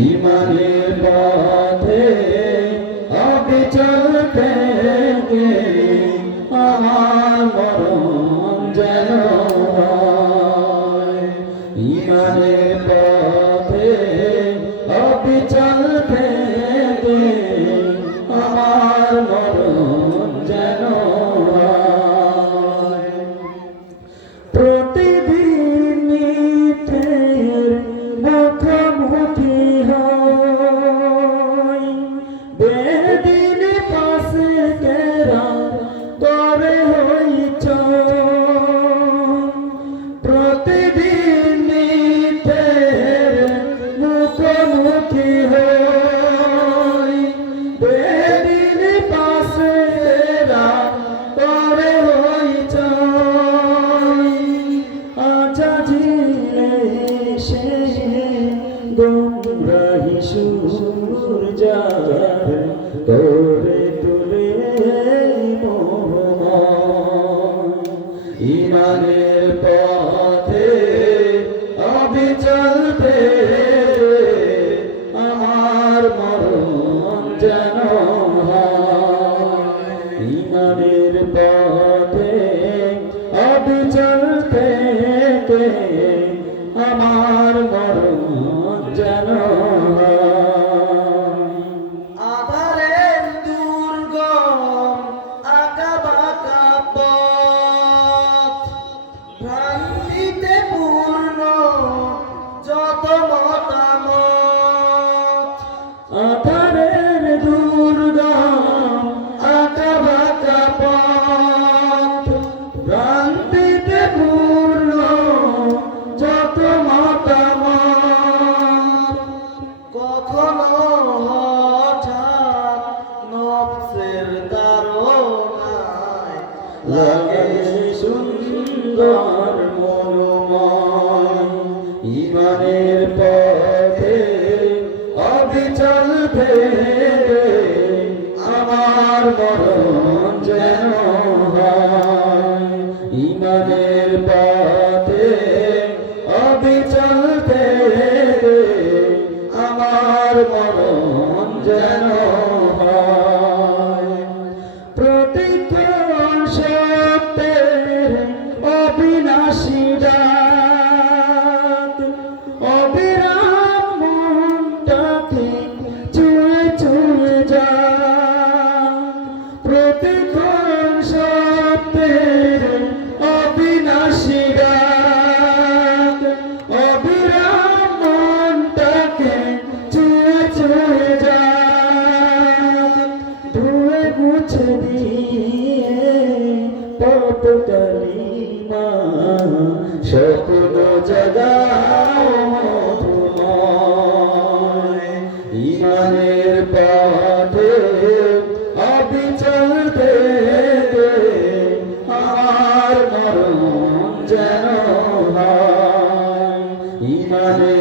ইমানের পথে অবিচল থেকে গোমরাহি সূর্য করে তুলে। ইমানের পথে অবিচল আমার মরণ যেন। ইমানের পথে অবিচল থেকে আমার মরণ যেন সুন্দর মনোময় ইমানের পথে অবিচল থেকে আমার মরণ যেন। ইমানের পথে অবিচল থেকে আমার মরণ কলিমা স্বপ্ন জগাও মধুময় ইমানের পথে অবিচল থেকে আমার মরণ যেন হয় ইমানের